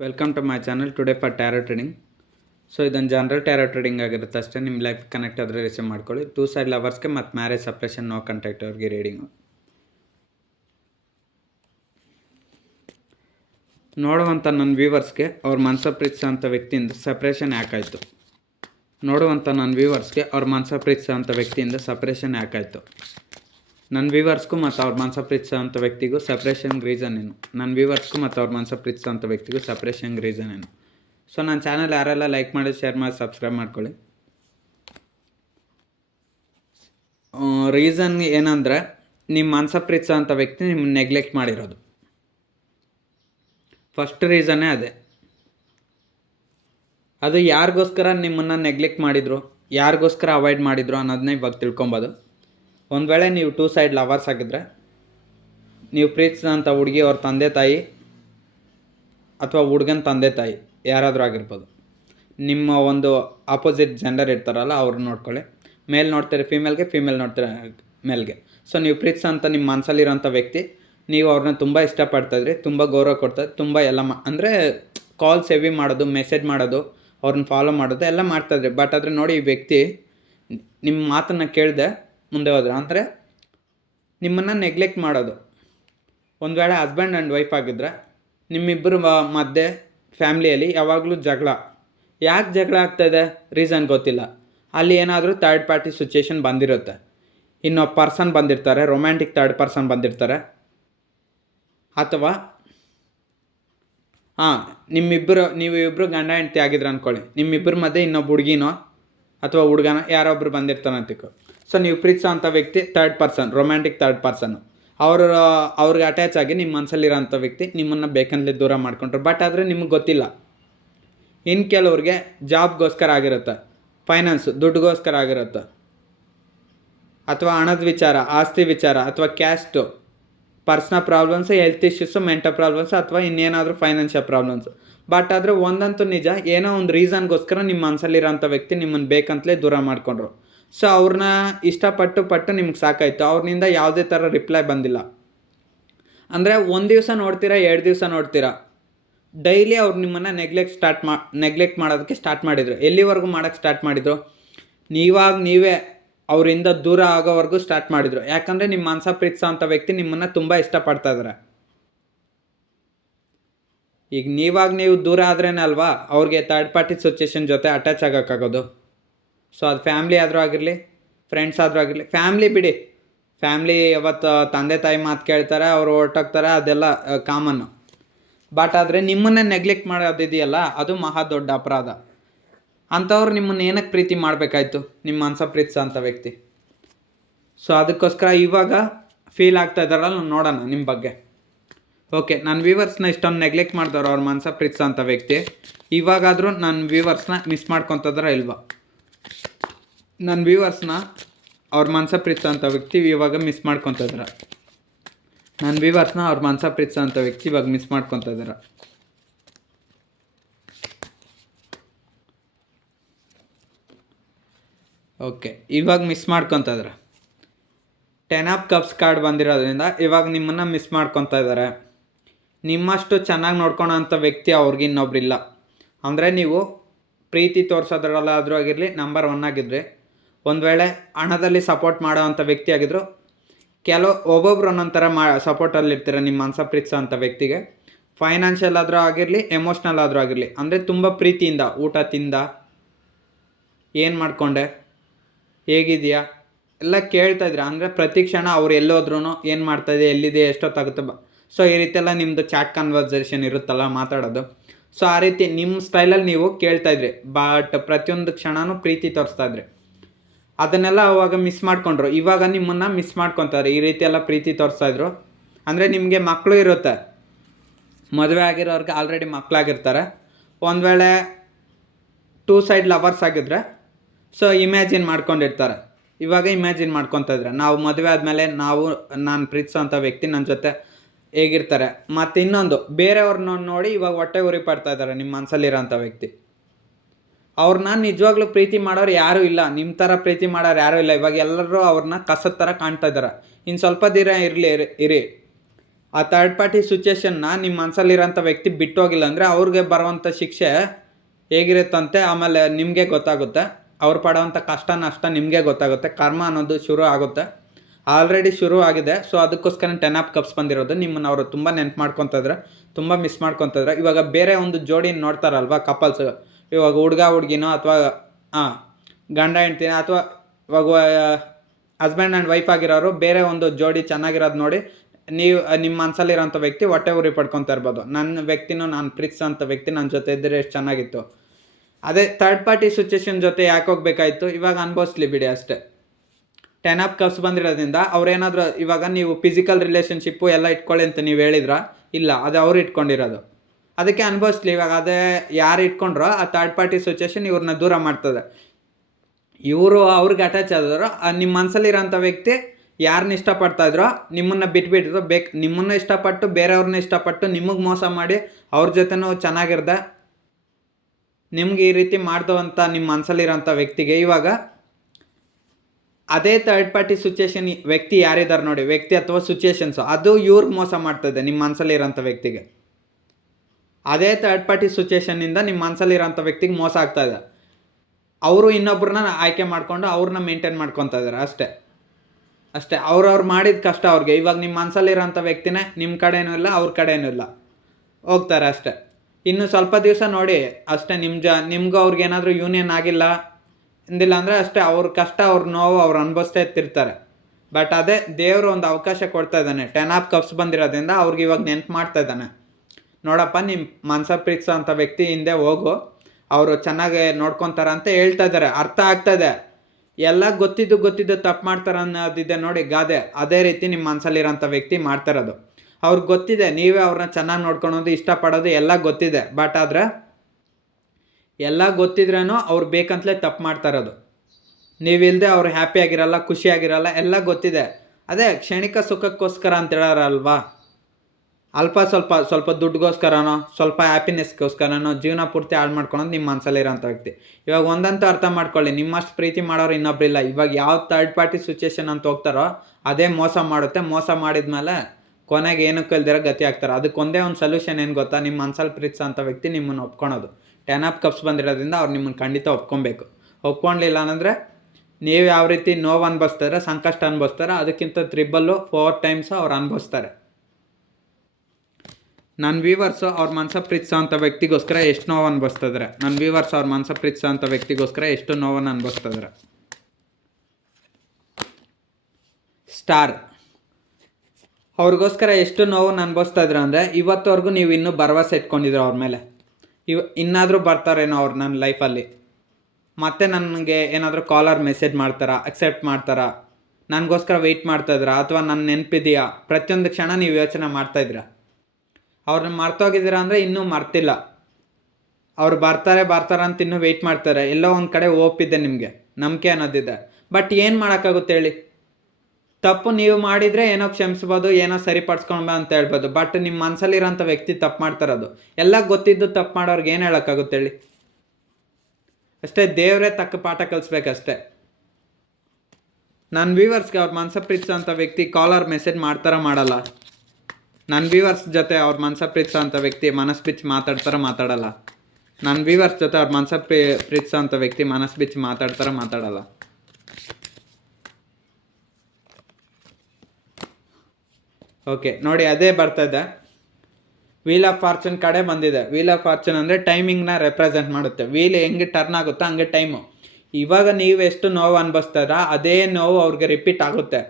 Welcome to my channel today for tarot trading. So ಇದೊಂದು general tarot trading ಆಗಿರುತ್ತೆ ಅಷ್ಟೇ. ನಿಮ್ಮ ಲೈಫ್ ಕನೆಕ್ಟ್ ಆದರೆ ರಿಸೀವ್ ಮಾಡ್ಕೊಳ್ಳಿ. 2 ಸೈಡ್ ಲವರ್ಸ್ಗೆ ಮತ್ತು ಮ್ಯಾರೇಜ್ ಸಪ್ರೇಷನ್ ನೋ ಕಾಂಟ್ಯಾಕ್ಟ್ ಅವ್ರಿಗೆ ರೀಡಿಂಗು. ನೋಡುವಂಥ ನನ್ನ ವ್ಯೂವರ್ಸ್ಗೆ ಅವ್ರ ಮನಸ ಪ್ರೀತಿಸೋಂಥ ವ್ಯಕ್ತಿಯಿಂದ ಸಪ್ರೇಷನ್ ಯಾಕಾಯಿತು? ನೋಡುವಂಥ ನನ್ನ ವ್ಯೂವರ್ಸ್ಗೆ ಅವ್ರ ಮನಸ ಪ್ರೀತಿಸೋಂಥ ವ್ಯಕ್ತಿಯಿಂದ ಸಪ್ರೇಷನ್ ಯಾಕಾಯಿತು? ನನ್ನ ವ್ಯೂವರ್ಸ್ಗೂ ಮತ್ತು ಅವ್ರ ಮನಸ ಪ್ರೀತಿಸೋಂಥ ವ್ಯಕ್ತಿಗೂ ಸಪ್ರೇಷನ್ಗೆ ರೀಸನ್ ಏನು? ನನ್ನ ವ್ಯೂವರ್ಸ್ಗೂ ಮತ್ತು ಅವ್ರ ಮನಸ ಪ್ರೀತಿಸೋಂಥ ವ್ಯಕ್ತಿಗೂ ಸಪ್ರೇಷನ್ಗೆ ರೀಸನ್ ಏನು? ಸೊ ನನ್ನ ಚಾನಲ್ ಯಾರೆಲ್ಲ ಲೈಕ್ ಮಾಡಿ, ಶೇರ್ ಮಾಡಿ, ಸಬ್ಸ್ಕ್ರೈಬ್ ಮಾಡ್ಕೊಳ್ಳಿ. ರೀಸನ್ ಏನಂದರೆ, ನಿಮ್ಮ ಮನಸ ಪ್ರೀತಿಸೋಂಥ ವ್ಯಕ್ತಿ ನಿಮ್ಮನ್ನು ನೆಗ್ಲೆಕ್ಟ್ ಮಾಡಿರೋದು. ಫಸ್ಟ್ ರೀಸನ್ನೇ ಅದೇ. ಅದು ಯಾರಿಗೋಸ್ಕರ ನಿಮ್ಮನ್ನು ನೆಗ್ಲೆಕ್ಟ್ ಮಾಡಿದ್ರು, ಯಾರಿಗೋಸ್ಕರ ಅವಾಯ್ಡ್ ಮಾಡಿದ್ರು ಅನ್ನೋದನ್ನೇ ಇವಾಗ ತಿಳ್ಕೊಬೋದು. ಒಂದು ವೇಳೆ ನೀವು 2 ಸೈಡ್ ಲವರ್ಸ್ ಆಗಿದ್ದರೆ, ನೀವು ಪ್ರೀತಿಸಿದಂಥ ಹುಡುಗಿ ಅವ್ರ ತಂದೆ ತಾಯಿ ಅಥವಾ ಹುಡುಗನ ತಂದೆ ತಾಯಿ ಯಾರಾದರೂ ಆಗಿರ್ಬೋದು. ನಿಮ್ಮ ಒಂದು ಆಪೋಸಿಟ್ ಜೆಂಡರ್ ಇರ್ತಾರಲ್ಲ, ಅವ್ರನ್ನ ನೋಡ್ಕೊಳ್ಳಿ. ಮೇಲ್ ನೋಡ್ತಾರೆ ಫೀಮೇಲ್ಗೆ, ಫೀಮೇಲ್ ನೋಡ್ತಾರೆ ಮೇಲ್ಗೆ. ಸೊ ನೀವು ಪ್ರೀತಿಸೋಂಥ ನಿಮ್ಮ ಮನಸ್ಸಲ್ಲಿರೋಂಥ ವ್ಯಕ್ತಿ, ನೀವು ಅವ್ರನ್ನ ತುಂಬ ಇಷ್ಟಪಡ್ತಾಯಿದ್ರಿ, ತುಂಬ ಗೌರವ ಕೊಡ್ತಾಯಿದ್ರಿ, ತುಂಬ ಎಲ್ಲ ಅಂದರೆ ಕಾಲ್ಸ್ ಹೆವಿ ಮಾಡೋದು, ಮೆಸೇಜ್ ಮಾಡೋದು, ಅವ್ರನ್ನ ಫಾಲೋ ಮಾಡೋದು ಎಲ್ಲ ಮಾಡ್ತಾಯಿದ್ರಿ. ಬಟ್ ಆದರೆ ನೋಡಿ, ಈ ವ್ಯಕ್ತಿ ನಿಮ್ಮ ಮಾತನ್ನು ಕೇಳದೆ ಮುಂದೆ ಹೋದ್ರೆ, ಅಂದರೆ ನಿಮ್ಮನ್ನು ನೆಗ್ಲೆಕ್ಟ್ ಮಾಡೋದು. ಒಂದು ವೇಳೆ ಹಸ್ಬೆಂಡ್ ಆ್ಯಂಡ್ ವೈಫ್ ಆಗಿದ್ದರೆ, ನಿಮ್ಮಿಬ್ಬರು ಮಧ್ಯೆ ಫ್ಯಾಮ್ಲಿಯಲ್ಲಿ ಯಾವಾಗಲೂ ಜಗಳ. ಯಾಕೆ ಜಗಳ ಆಗ್ತಾಯಿದೆ ರೀಸನ್ ಗೊತ್ತಿಲ್ಲ. ಅಲ್ಲಿ ಏನಾದರೂ ಥರ್ಡ್ ಪಾರ್ಟಿ ಸಿಚುಯೇಷನ್ ಬಂದಿರುತ್ತೆ, ಇನ್ನೊಬ್ಬ ಪರ್ಸನ್ ಬಂದಿರ್ತಾರೆ, ರೊಮ್ಯಾಂಟಿಕ್ ಥರ್ಡ್ ಪರ್ಸನ್ ಬಂದಿರ್ತಾರೆ. ಅಥವಾ ನೀವು ಇಬ್ಬರು ಗಂಡ ಹೆಂಡತಿ ಆಗಿದ್ರೆ ಅಂದ್ಕೊಳ್ಳಿ, ನಿಮ್ಮಿಬ್ಬರ ಮಧ್ಯೆ ಇನ್ನೊಬ್ಬ ಹುಡುಗಿನೋ ಅಥವಾ ಹುಡುಗನ ಯಾರೊಬ್ಬರು ಬಂದಿರ್ತಾನೆ ಅಂತಿಕೋ. ಸೊ ನೀವು ಪ್ರೀತಿಸೋ ಅಂಥ ವ್ಯಕ್ತಿ ಥರ್ಡ್ ಪರ್ಸನ್, ರೊಮ್ಯಾಂಟಿಕ್ ಥರ್ಡ್ ಪರ್ಸನ್ನು, ಅವ್ರಿಗೆ ಅಟ್ಯಾಚ್ ಆಗಿ ನಿಮ್ಮ ಮನಸ್ಸಲ್ಲಿರೋಂಥ ವ್ಯಕ್ತಿ ನಿಮ್ಮನ್ನು ಬೇಕಂತಲೇ ದೂರ ಮಾಡ್ಕೊಂಡ್ರು. ಬಟ್ ಆದರೆ ನಿಮಗೆ ಗೊತ್ತಿಲ್ಲ. ಇನ್ನು ಕೆಲವ್ರಿಗೆ ಜಾಬ್ಗೋಸ್ಕರ ಆಗಿರುತ್ತೆ, ಫೈನಾನ್ಸು ದುಡ್ಡುಗೋಸ್ಕರ ಆಗಿರುತ್ತೆ, ಅಥವಾ ಹಣದ ವಿಚಾರ, ಆಸ್ತಿ ವಿಚಾರ, ಅಥವಾ caste, personal problems, health issues, mental problems, ಅಥವಾ ಇನ್ನೇನಾದರೂ ಫೈನಾನ್ಷಿಯಲ್ ಪ್ರಾಬ್ಲಮ್ಸು. ಬಟ್ ಆದರೆ ಒಂದಂತೂ ನಿಜ, ಏನೋ ಒಂದು ರೀಸನ್ಗೋಸ್ಕರ ನಿಮ್ಮ ಮನಸ್ಸಲ್ಲಿರೋಂಥ ವ್ಯಕ್ತಿ ನಿಮ್ಮನ್ನು ಬೇಕಂತಲೇ ದೂರ ಮಾಡಿಕೊಂಡ್ರು. ಸೊ ಅವ್ರನ್ನ ಇಷ್ಟಪಟ್ಟು ನಿಮ್ಗೆ ಸಾಕಾಯಿತು. ಅವ್ರನಿಂದ ಯಾವುದೇ ಥರ ರಿಪ್ಲೈ ಬಂದಿಲ್ಲ. ಅಂದರೆ 1 ದಿವಸ ನೋಡ್ತೀರಾ, 2 ದಿವಸ ನೋಡ್ತೀರಾ, ಡೈಲಿ ಅವ್ರು ನಿಮ್ಮನ್ನು ನೆಗ್ಲೆಕ್ಟ್ ಮಾಡೋದಕ್ಕೆ ಸ್ಟಾರ್ಟ್ ಮಾಡಿದರು. ಎಲ್ಲಿವರೆಗೂ ಮಾಡೋಕ್ಕೆ ಸ್ಟಾರ್ಟ್ ಮಾಡಿದರು? ನೀವೇ ಅವರಿಂದ ದೂರ ಆಗೋವರೆಗೂ ಸ್ಟಾರ್ಟ್ ಮಾಡಿದರು. ಯಾಕಂದರೆ ನಿಮ್ಮ ಮನಸ ಪ್ರೀತಿಸೋ ಅಂಥ ವ್ಯಕ್ತಿ ನಿಮ್ಮನ್ನು ತುಂಬ ಇಷ್ಟಪಡ್ತಾ ಇದ್ದಾರೆ. ಈಗ ನೀವು ದೂರ ಆದ್ರೇನೆ ಅಲ್ವಾ ಅವ್ರಿಗೆ ಥರ್ಡ್ ಪಾರ್ಟಿ ಸಿಚುಯೇಷನ್ ಜೊತೆ ಅಟ್ಯಾಚ್ ಆಗೋಕ್ಕಾಗೋದು. ಸೊ ಅದು ಫ್ಯಾಮ್ಲಿ ಆದರೂ ಆಗಿರಲಿ, ಫ್ರೆಂಡ್ಸ್ ಆದರೂ ಆಗಿರಲಿ. ಫ್ಯಾಮ್ಲಿ ಬಿಡಿ, ಫ್ಯಾಮ್ಲಿ ಯಾವತ್ತು ತಂದೆ ತಾಯಿ ಮಾತು ಕೇಳ್ತಾರೆ, ಅವರು ಹೊರಟೋಗ್ತಾರೆ, ಅದೆಲ್ಲ ಕಾಮನ್ನು. ಬಟ್ ಆದರೆ ನಿಮ್ಮನ್ನೇ ನೆಗ್ಲೆಕ್ಟ್ ಮಾಡೋದಿದೆಯಲ್ಲ, ಅದು ಮಹಾ ದೊಡ್ಡ ಅಪರಾಧ. ಅಂಥವ್ರು ನಿಮ್ಮನ್ನು ಏನಕ್ಕೆ ಪ್ರೀತಿ ಮಾಡಬೇಕಾಯ್ತು, ನಿಮ್ಮ ಮನಸ ಪ್ರೀತಿಸೋ ಅಂಥ ವ್ಯಕ್ತಿ? ಸೊ ಅದಕ್ಕೋಸ್ಕರ ಇವಾಗ ಫೀಲ್ ಆಗ್ತಾ ಇದ್ದಾರಲ್ಲ, ನೋಡೋಣ ನಿಮ್ಮ ಬಗ್ಗೆ. ಓಕೆ, ನನ್ನ ವ್ಯೂವರ್ಸ್ನ ಇಷ್ಟೊಂದು ನೆಗ್ಲೆಕ್ಟ್ ಮಾಡಿದವ್ರು ಅವ್ರ ಮನಸ ಪ್ರೀತಿಸೋ ಅಂಥ ವ್ಯಕ್ತಿ, ಇವಾಗಾದರೂ ನನ್ನ ವ್ಯೂವರ್ಸ್ನ ಮಿಸ್ ಮಾಡ್ಕೊತಿದಾರ ಇಲ್ವಾ? ನನ್ನ ವ್ಯೂವರ್ಸ್ನ ಅವ್ರ ಮನಸ ಪ್ರೀತಿಸೋ ಅಂಥ ವ್ಯಕ್ತಿ ಇವಾಗ ಮಿಸ್ ಮಾಡ್ಕೊತಿದಾರ. ನನ್ನ ವ್ಯೂವರ್ಸ್ನ ಅವ್ರ ಮನಸ ಪ್ರೀತಿಸೋ ಅಂಥ ವ್ಯಕ್ತಿ ಇವಾಗ ಮಿಸ್ ಮಾಡ್ಕೊತಿದಾರ. ಓಕೆ, ಇವಾಗ ಮಿಸ್ ಮಾಡ್ಕೊತಿದಾರೆ. 10 ಆಫ್ ಕಪ್ಸ್ ಕಾರ್ಡ್ ಬಂದಿರೋದ್ರಿಂದ ಇವಾಗ ನಿಮ್ಮನ್ನು ಮಿಸ್ ಮಾಡ್ಕೊತಾ ಇದ್ದಾರೆ. ನಿಮ್ಮಷ್ಟು ಚೆನ್ನಾಗಿ ನೋಡ್ಕೊಳೋ ಅಂಥ ವ್ಯಕ್ತಿ ಅವ್ರಿಗೆ ಇನ್ನೊಬ್ರಿಲ್ಲ. ಅಂದರೆ ನೀವು ಪ್ರೀತಿ ತೋರಿಸೋದ್ರಲ್ಲಾದರೂ ಆಗಿರಲಿ, ನಂಬರ್ 1 ಆಗಿದ್ರಿ. ಒಂದು ವೇಳೆ ಹಣದಲ್ಲಿ ಸಪೋರ್ಟ್ ಮಾಡೋ ಅಂಥ ವ್ಯಕ್ತಿ ಆಗಿದ್ರು, ಒಬ್ಬೊಬ್ರು ಒಂದೊಂದು ಥರ ಸಪೋರ್ಟಲ್ಲಿರ್ತೀರ ನಿಮ್ಮ ಮನಸ ಪ್ರೀತಿಸೋ ಅಂಥ ವ್ಯಕ್ತಿಗೆ. ಫೈನಾನ್ಷಿಯಲ್ ಆದರೂ ಆಗಿರಲಿ, ಎಮೋಷ್ನಲ್ ಆದರೂ ಆಗಿರಲಿ, ಅಂದರೆ ತುಂಬ ಪ್ರೀತಿಯಿಂದ ಊಟ ತಿಂದ, ಏನು ಮಾಡಿಕೊಂಡೆ, ಹೇಗಿದೆಯಾ ಎಲ್ಲ ಕೇಳ್ತಾಯಿದ್ರೆ. ಅಂದರೆ ಪ್ರತಿ ಕ್ಷಣ ಅವ್ರು ಎಲ್ಲೋದ್ರೂ ಏನು ಮಾಡ್ತಾಯಿದೆ, ಎಲ್ಲಿದೆ, ಎಷ್ಟೊತ್ತಾಗುತ್ತೆ ಸೊ ಈ ರೀತಿಯೆಲ್ಲ ನಿಮ್ಮದು ಚಾಟ್ ಕನ್ವರ್ಸೇಷನ್ ಇರುತ್ತಲ್ಲ, ಮಾತಾಡೋದು. ಸೊ ಆ ರೀತಿ ನಿಮ್ಮ ಸ್ಟೈಲಲ್ಲಿ ನೀವು ಕೇಳ್ತಾಯಿದ್ರಿ. ಬಟ್ ಪ್ರತಿಯೊಂದು ಕ್ಷಣವೂ ಪ್ರೀತಿ ತೋರಿಸ್ತಾಯಿದ್ರಿ. ಅದನ್ನೆಲ್ಲ ಅವಾಗ ಮಿಸ್ ಮಾಡ್ಕೊಂಡ್ರು. ಇವಾಗ ನಿಮ್ಮನ್ನು ಮಿಸ್ ಮಾಡ್ಕೊತಾರೆ. ಈ ರೀತಿ ಎಲ್ಲ ಪ್ರೀತಿ ತೋರಿಸ್ತಾಯಿದ್ರು. ಅಂದರೆ ನಿಮಗೆ ಮಕ್ಕಳು ಇರುತ್ತೆ, ಮದುವೆ ಆಗಿರೋರ್ಗೆ ಆಲ್ರೆಡಿ ಮಕ್ಕಳಾಗಿರ್ತಾರೆ. ಒಂದು ವೇಳೆ 2 ಸೈಡ್ ಲವರ್ಸ್ ಆಗಿದ್ರೆ, ಸೊ ಇಮ್ಯಾಜಿನ್ ಮಾಡ್ಕೊಂಡಿರ್ತಾರೆ. ಇವಾಗ ಇಮ್ಯಾಜಿನ್ ಮಾಡ್ಕೊತಾ ಇದ್ರೆ, ನಾವು ಮದುವೆ ಆದಮೇಲೆ ನಾನು ಪ್ರೀತಿಸೋಂಥ ವ್ಯಕ್ತಿ ನನ್ನ ಜೊತೆ ಹೇಗಿರ್ತಾರೆ. ಮತ್ತು ಇನ್ನೊಂದು, ಬೇರೆಯವ್ರನ್ನ ನೋಡಿ ಇವಾಗ ಹೊಟ್ಟೆ ಉರಿ ಪಡ್ತಾ ಇದ್ದಾರೆ ನಿಮ್ಮ ಮನಸ್ಸಲ್ಲಿರೋಂಥ ವ್ಯಕ್ತಿ. ಅವ್ರನ್ನ ನಿಜವಾಗ್ಲೂ ಪ್ರೀತಿ ಮಾಡೋರು ಯಾರೂ ಇಲ್ಲ, ನಿಮ್ಮ ಥರ ಪ್ರೀತಿ ಮಾಡೋರು ಯಾರೂ ಇಲ್ಲ. ಇವಾಗ ಎಲ್ಲರೂ ಅವ್ರನ್ನ ಕಸದ ಥರ ಕಾಣ್ತಾ ಇದ್ದಾರೆ. ಇನ್ನು ಸ್ವಲ್ಪ ದಿನ ಇರಿ, ಆ ಥರ್ಡ್ ಪಾರ್ಟಿ ಸಿಚುವೇಶನ್ನ ನಿಮ್ಮ ಮನಸ್ಸಲ್ಲಿರೋಂಥ ವ್ಯಕ್ತಿ ಬಿಟ್ಟೋಗಿಲ್ಲ ಅಂದರೆ ಅವ್ರಿಗೆ ಬರೋವಂಥ ಶಿಕ್ಷೆ ಹೇಗಿರುತ್ತಂತೆ ಆಮೇಲೆ ನಿಮಗೆ ಗೊತ್ತಾಗುತ್ತೆ. ಅವ್ರು ಪಡೋವಂಥ ಕಷ್ಟ ನಷ್ಟ ನಿಮಗೆ ಗೊತ್ತಾಗುತ್ತೆ. ಕರ್ಮ ಅನ್ನೋದು ಶುರು ಆಗುತ್ತೆ, ಆಲ್ರೆಡಿ ಶುರು ಆಗಿದೆ. ಸೊ ಅದಕ್ಕೋಸ್ಕರ 10 ಆಫ್ ಕಪ್ಸ್ ಬಂದಿರೋದು. ನಿಮ್ಮನ್ನು ಅವರು ತುಂಬ ನೆನ್ಪು ಮಾಡ್ಕೊತಿದ್ರೆ, ತುಂಬ ಮಿಸ್ ಮಾಡ್ಕೊತಿದ್ರೆ. ಇವಾಗ ಬೇರೆ ಒಂದು ಜೋಡಿ ನೋಡ್ತಾರಲ್ವ ಕಪಲ್ಸ್, ಇವಾಗ ಹುಡುಗ ಹುಡುಗಿನೋ ಅಥವಾ ಗಂಡ ಹೆಂಡ್ತಿನೋ ಅಥವಾ ಇವಾಗ ಹಸ್ಬೆಂಡ್ ಆ್ಯಂಡ್ ವೈಫ್ ಆಗಿರೋರು ಬೇರೆ ಒಂದು ಜೋಡಿ ಚೆನ್ನಾಗಿರೋದು ನೋಡಿ ನೀವು ನಿಮ್ಮ ಮನಸ್ಸಲ್ಲಿರೋಂಥ ವ್ಯಕ್ತಿ ಹೊಟ್ಟೆ ಉರಿ ಪಡ್ಕೊತಾ ಇರ್ಬೋದು. ನನ್ನ ವ್ಯಕ್ತಿನೂ ನಾನು ಪ್ರೀತಿಸೋಂಥ ವ್ಯಕ್ತಿ ನನ್ನ ಜೊತೆ ಇದ್ದರೆ ಎಷ್ಟು ಚೆನ್ನಾಗಿತ್ತು. ಅದೇ ಥರ್ಡ್ ಪಾರ್ಟಿ ಸಿಚುವೇಶನ್ ಜೊತೆ ಯಾಕೆ ಹೋಗ್ಬೇಕಾಯ್ತು, ಇವಾಗ ಅನ್ಭವಿಸ್ಲಿ ಬಿಡಿ ಅಷ್ಟೇ. 10 ಆಫ್ ಕಪ್ಸ್ ಬಂದಿರೋದ್ರಿಂದ ಅವ್ರೇನಾದರೂ ಇವಾಗ ನೀವು ಫಿಸಿಕಲ್ ರಿಲೇಷನ್ಶಿಪ್ಪು ಎಲ್ಲ ಇಟ್ಕೊಳ್ಳಿ ಅಂತ ನೀವು ಹೇಳಿದ್ರ, ಇಲ್ಲ ಅದು ಅವ್ರು ಇಟ್ಕೊಂಡಿರೋದು. ಅದಕ್ಕೆ ಅನ್ಭವಿಸ್ಲಿ. ಇವಾಗ ಅದೇ ಯಾರು ಇಟ್ಕೊಂಡ್ರೋ ಆ ಥರ್ಡ್ ಪಾರ್ಟಿ ಸಿಚುವೇಶನ್ ಇವ್ರನ್ನ ದೂರ ಮಾಡ್ತದೆ. ಇವರು ಅವ್ರಿಗೆ ಅಟ್ಯಾಚ್ ಆದವರು. ನಿಮ್ಮ ಮನಸ್ಸಲ್ಲಿರೋಂಥ ವ್ಯಕ್ತಿ ಯಾರನ್ನ ಇಷ್ಟಪಡ್ತಾಯಿದ್ರೋ ನಿಮ್ಮನ್ನು ಬಿಟ್ಬಿಟ್ಟಿದ್ರು. ನಿಮ್ಮನ್ನು ಇಷ್ಟಪಟ್ಟು ಬೇರೆಯವ್ರನ್ನ ಇಷ್ಟಪಟ್ಟು ನಿಮಗೆ ಮೋಸ ಮಾಡಿ ಅವ್ರ ಜೊತೆನೂ ಚೆನ್ನಾಗಿರ್ದೆ ನಿಮ್ಗೆ ಈ ರೀತಿ ಮಾಡ್ದವಂಥ ನಿಮ್ಮ ಮನಸ್ಸಲ್ಲಿರೋಂಥ ವ್ಯಕ್ತಿಗೆ ಇವಾಗ ಅದೇ ಥರ್ಡ್ ಪಾರ್ಟಿ ಸಿಚುವೇಶನ್ ವ್ಯಕ್ತಿ ಯಾರಿದ್ದಾರೆ ನೋಡಿ, ವ್ಯಕ್ತಿ ಅಥವಾ ಸಿಚುವೇಶನ್ಸು, ಅದು ಇವ್ರಿಗೆ ಮೋಸ ಮಾಡ್ತದೆ ನಿಮ್ಮ ಮನಸ್ಸಲ್ಲಿರೋಂಥ ವ್ಯಕ್ತಿಗೆ. ಅದೇ ಥರ್ಡ್ ಪಾರ್ಟಿ ಸಿಚುವೇಶನ್ನಿಂದ ನಿಮ್ಮ ಮನಸ್ಸಲ್ಲಿರೋಂಥ ವ್ಯಕ್ತಿಗೆ ಮೋಸ ಆಗ್ತಾಯಿದೆ. ಅವರು ಇನ್ನೊಬ್ಬರನ್ನ ಆಯ್ಕೆ ಮಾಡಿಕೊಂಡು ಅವ್ರನ್ನ ಮೇಂಟೈನ್ ಮಾಡ್ಕೊತಾ ಇದ್ದಾರೆ ಅಷ್ಟೇ. ಅವ್ರವ್ರು ಮಾಡಿದ ಕಷ್ಟ ಅವ್ರಿಗೆ. ಇವಾಗ ನಿಮ್ಮ ಮನಸ್ಸಲ್ಲಿರೋಂಥ ವ್ಯಕ್ತಿನೇ ನಿಮ್ಮ ಕಡೆಯೂ ಇಲ್ಲ, ಅವ್ರ ಕಡೆಯೂ ಇಲ್ಲ, ಹೋಗ್ತಾರೆ ಅಷ್ಟೇ. ಇನ್ನು ಸ್ವಲ್ಪ ದಿವಸ ನೋಡಿ ಅಷ್ಟೇ. ನಿಮ್ಗೂ ಅವ್ರಿಗೇನಾದರೂ ಯೂನಿಯನ್ ಆಗಿಲ್ಲ ಎಂದಿಲ್ಲ ಅಂದರೆ ಅಷ್ಟೇ, ಅವ್ರ ಕಷ್ಟ ಅವ್ರ ನೋವು ಅವ್ರು ಅನುಭವಿಸ್ತಾ ಇರ್ತಾರೆ. ಬಟ್ ಅದೇ ದೇವರು ಒಂದು ಅವಕಾಶ ಕೊಡ್ತಾ ಇದ್ದಾನೆ. 10 ಆಫ್ ಕಪ್ಸ್ ಬಂದಿರೋದ್ರಿಂದ ಅವ್ರಿಗೆ ಇವಾಗ ನೆನ್ಪು ಮಾಡ್ತಾ ಇದ್ದಾನೆ. ನೋಡಪ್ಪ, ನಿಮ್ಮ ಮನಸ್ಸ ಪ್ರೀತಿಸೋ ಅಂಥ ವ್ಯಕ್ತಿ ಹಿಂದೆ ಹೋಗು, ಅವರು ಚೆನ್ನಾಗಿ ನೋಡ್ಕೊತಾರೆ ಅಂತ ಹೇಳ್ತಾ ಇದ್ದಾರೆ. ಅರ್ಥ ಆಗ್ತದೆ. ಎಲ್ಲ ಗೊತ್ತಿದ್ದು ತಪ್ಪು ಮಾಡ್ತಾರೆ ಅನ್ನೋದಿದೆ ನೋಡಿ ಗಾದೆ, ಅದೇ ರೀತಿ ನಿಮ್ಮ ಮನಸ್ಸಲ್ಲಿರೋಂಥ ವ್ಯಕ್ತಿ ಮಾಡ್ತಾರದು. ಅವ್ರಿಗೆ ಗೊತ್ತಿದೆ ನೀವೇ ಅವ್ರನ್ನ ಚೆನ್ನಾಗಿ ನೋಡ್ಕೊಳೋದು ಇಷ್ಟಪಡೋದು ಎಲ್ಲ ಗೊತ್ತಿದೆ. ಬಟ್ ಆದರೆ ಎಲ್ಲ ಗೊತ್ತಿದ್ರೂ ಅವ್ರು ಬೇಕಂತಲೇ ತಪ್ಪು ಮಾಡ್ತಾರದು. ನೀವಿಲ್ಲದೆ ಅವ್ರು ಹ್ಯಾಪಿಯಾಗಿರಲ್ಲ, ಖುಷಿಯಾಗಿರಲ್ಲ, ಎಲ್ಲ ಗೊತ್ತಿದೆ. ಅದೇ ಕ್ಷಣಿಕ ಸುಖಕ್ಕೋಸ್ಕರ ಅಂತ ಹೇಳೋರಲ್ವಾ, ಸ್ವಲ್ಪ ದುಡ್ಡುಗೋಸ್ಕರನೋ ಸ್ವಲ್ಪ ಹ್ಯಾಪಿನೆಸ್ಗೋಸ್ಕರನೋ ಜೀವನ ಪೂರ್ತಿ ಹಾಳು ಮಾಡ್ಕೊಳೋದು ನಿಮ್ಮ ಮನಸ್ಸಲ್ಲಿರೋಂಥ ವ್ಯಕ್ತಿ. ಇವಾಗ ಒಂದಂತೂ ಅರ್ಥ ಮಾಡ್ಕೊಳ್ಳಿ, ನಿಮ್ಮಷ್ಟು ಪ್ರೀತಿ ಮಾಡೋರು ಇನ್ನೊಬ್ಬರಿಲ್ಲ. ಇವಾಗ ಯಾವ ಥರ್ಡ್ ಪಾರ್ಟಿ ಸಿಚುವೇಶನ್ ಅಂತ ಹೋಗ್ತಾರೋ ಅದೇ ಮೋಸ ಮಾಡುತ್ತೆ. ಮೋಸ ಮಾಡಿದ್ಮೇಲೆ ಕೊನೆಗೆ ಏನಕ್ಕೆ ಇಲ್ದಿರೋ ಗತಿ ಆಗ್ತಾರೆ. ಅದಕ್ಕೊಂದೇ ಒಂದು ಸೊಲ್ಯೂಷನ್ ಏನು ಗೊತ್ತಾ, ನಿಮ್ಮ ಮನಸ್ಸಲ್ಲಿ ಪ್ರೀತಿಸೋ ಅಂಥ ವ್ಯಕ್ತಿ ನಿಮ್ಮನ್ನು ಒಪ್ಕೊಳೋದು. 10 ಆಫ್ ಕಪ್ಸ್ ಬಂದಿರೋದ್ರಿಂದ ಅವ್ರು ನಿಮ್ಮನ್ನು ಖಂಡಿತ ಒಪ್ಕೊಬೇಕು. ಒಪ್ಕೊಂಡಿಲ್ಲ ಅಂದರೆ ನೀವು ಯಾವ ರೀತಿ ನೋವು ಅನುಭವಿಸ್ತಾರೆ, ಸಂಕಷ್ಟ ಅನುಭವಿಸ್ತಾರೆ, ಅದಕ್ಕಿಂತ 4 ಟೈಮ್ಸು ಅವ್ರು ಅನುಭವಿಸ್ತಾರೆ. ನನ್ನ ವ್ಯೂವರ್ಸು ಅವ್ರ ಮನಸ್ಸ ಪ್ರೀತಿಸೋ ಅಂಥ ವ್ಯಕ್ತಿಗೋಸ್ಕರ ಎಷ್ಟು ನೋವು ಅನುಭವಿಸ್ತಿದ್ದಾರೆ. ನನ್ನ ವ್ಯೂವರ್ಸ್ ಅವ್ರ ಮನಸ್ಸ ಪ್ರೀತಿಸೋ ಅಂಥ ವ್ಯಕ್ತಿಗೋಸ್ಕರ ಎಷ್ಟು ನೋವನ್ನು ಅನುಭವಿಸ್ತಿದ್ದಾರೆ. ಸ್ಟಾರ್ ಅವ್ರಿಗೋಸ್ಕರ ಎಷ್ಟು ನೋವನ್ನು ಅನುಭವಿಸ್ತಾ ಇದ್ರು ಅಂದರೆ ಇವತ್ತವರೆಗೂ ನೀವು ಇನ್ನೂ ಭರವಸೆ ಇಟ್ಕೊಂಡಿದ್ರು ಅವ್ರ ಮೇಲೆ. ಇನ್ನಾದರೂ ಬರ್ತಾರೇನೋ ಅವ್ರು ನನ್ನ ಲೈಫಲ್ಲಿ, ಮತ್ತೆ ನನಗೆ ಏನಾದರೂ ಕಾಲರ್ ಮೆಸೇಜ್ ಮಾಡ್ತಾರಾ, ಅಕ್ಸೆಪ್ಟ್ ಮಾಡ್ತಾರಾ, ನನಗೋಸ್ಕರ ವೆಯ್ಟ್ ಮಾಡ್ತಾಯಿದ್ರಾ, ಅಥವಾ ನನ್ನ ನೆನಪಿದೆಯಾ, ಪ್ರತಿಯೊಂದು ಕ್ಷಣ ನೀವು ಯೋಚನೆ ಮಾಡ್ತಾಯಿದ್ದೀರಾ. ಅವ್ರನ್ನ ಮರ್ತೋಗಿದ್ದೀರಾ ಅಂದರೆ ಇನ್ನೂ ಮರ್ತಿಲ್ಲ. ಅವ್ರು ಬರ್ತಾರೆ ಅಂತ ಇನ್ನೂ ವೆಯ್ಟ್ ಮಾಡ್ತಾರೆ. ಎಲ್ಲೋ ಒಂದು ಕಡೆ ಓಪಿದೆ, ನಿಮಗೆ ನಂಬಿಕೆ ಅನ್ನೋದಿದೆ. ಬಟ್ ಏನು ಮಾಡೋಕ್ಕಾಗುತ್ತೆ ಹೇಳಿ. ತಪ್ಪು ನೀವು ಮಾಡಿದರೆ ಏನೋ ಕ್ಷಮಿಸ್ಬೋದು, ಏನೋ ಸರಿಪಡಿಸ್ಕೊಂಬ ಅಂತ ಹೇಳ್ಬೋದು. ಬಟ್ ನಿಮ್ಮ ಮನಸ್ಸಲ್ಲಿರೋಂಥ ವ್ಯಕ್ತಿ ತಪ್ಪು ಮಾಡ್ತಾರದು. ಎಲ್ಲ ಗೊತ್ತಿದ್ದು ತಪ್ಪು ಮಾಡೋರ್ಗೆ ಏನು ಹೇಳೋಕ್ಕಾಗುತ್ತೆ ಹೇಳಿ. ಅಷ್ಟೇ, ದೇವರೇ ತಕ್ಕ ಪಾಠ ಕಲಿಸ್ಬೇಕಷ್ಟೇ. ನನ್ನ ವ್ಯೂವರ್ಸ್ಗೆ ಅವ್ರ ಮನಸ್ಸ ಪ್ರೀತಿಸೋ ಅಂಥ ವ್ಯಕ್ತಿ ಕಾಲರ್ ಮೆಸೇಜ್ ಮಾಡಲ್ಲ. ನನ್ನ ವ್ಯೂವರ್ಸ್ ಜೊತೆ ಅವ್ರ ಮನಸ್ಸ ಪ್ರೀತಿಸೋ ಅಂಥ ವ್ಯಕ್ತಿ ಮನಸ್ಸು ಬಿಚ್ಚಿ ಮಾತಾಡಲ್ಲ. ನನ್ನ ವ್ಯೂವರ್ಸ್ ಜೊತೆ ಅವ್ರ ಮನಸ್ಸ ಪ್ರೀತಿಸೋ ಅಂಥ ವ್ಯಕ್ತಿ ಮನಸ್ಸು ಬಿಚ್ಚಿ ಮಾತಾಡಲ್ಲ. ಓಕೆ ನೋಡಿ, ಅದೇ ಬರ್ತಾಯಿದೆ. ವೀಲ್ ಆಫ್ ಫಾರ್ಚೂನ್ ಕಡೆ ಬಂದಿದೆ. ವೀಲ್ ಆಫ್ ಫಾರ್ಚೂನ್ ಅಂದರೆ ಟೈಮಿಂಗ್ನ ರೆಪ್ರೆಸೆಂಟ್ ಮಾಡುತ್ತೆ. ವೀಲ್ ಹೆಂಗೆ ಟರ್ನ್ ಆಗುತ್ತೋ ಹಂಗೆ ಟೈಮು. ಇವಾಗ ನೀವು ಎಷ್ಟು ನೋವು ಅನುಭವಿಸ್ತಾರ ಅದೇ ನೋವು ಅವ್ರಿಗೆ ರಿಪೀಟ್ ಆಗುತ್ತೆ.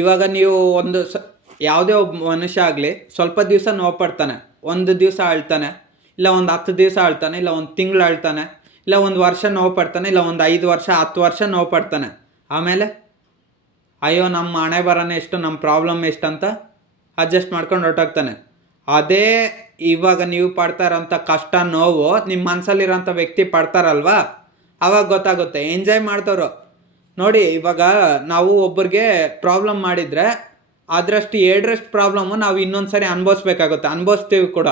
ಇವಾಗ ನೀವು ಯಾವುದೇ ಒಬ್ಬ ಮನುಷ್ಯ ಆಗಲಿ ಸ್ವಲ್ಪ ದಿವಸ ನೋವು ಪಡ್ತಾನೆ, 1 ದಿವಸ ಅಳ್ತಾನೆ, ಇಲ್ಲ ಒಂದು 10 ದಿವಸ ಅಳ್ತಾನೆ, ಇಲ್ಲ 1 ತಿಂಗಳು ಅಳ್ತಾನೆ, ಇಲ್ಲ 1 ವರ್ಷ ನೋವು ಪಡ್ತಾನೆ, ಇಲ್ಲ ಒಂದು 5 ವರ್ಷ 10 ವರ್ಷ ನೋವು ಪಡ್ತಾನೆ. ಆಮೇಲೆ ಅಯ್ಯೋ ನಮ್ಮ ಹಣೆ ಬರೋನೇ ಎಷ್ಟು, ನಮ್ಮ ಪ್ರಾಬ್ಲಮ್ ಎಷ್ಟು ಅಂತ ಅಡ್ಜಸ್ಟ್ ಮಾಡ್ಕೊಂಡು ಹೊರಟೋಗ್ತಾನೆ. ಅದೇ ಇವಾಗ ನೀವು ಪಡ್ತಾ ಇರೋಂಥ ಕಷ್ಟ ನೋವು ನಿಮ್ಮ ಮನಸ್ಸಲ್ಲಿರೋಂಥ ವ್ಯಕ್ತಿ ಪಡ್ತಾರಲ್ವಾ, ಆವಾಗ ಗೊತ್ತಾಗುತ್ತೆ. ಎಂಜಾಯ್ ಮಾಡ್ತವ್ರು ನೋಡಿ. ಇವಾಗ ನಾವು ಒಬ್ಬರಿಗೆ ಪ್ರಾಬ್ಲಮ್ ಮಾಡಿದರೆ ಅದರಷ್ಟು 2ರಷ್ಟು ಪ್ರಾಬ್ಲಮ್ಮು ನಾವು ಇನ್ನೊಂದು ಸರಿ ಅನುಭವಿಸ್ಬೇಕಾಗುತ್ತೆ, ಅನುಭವಿಸ್ತೀವಿ ಕೂಡ.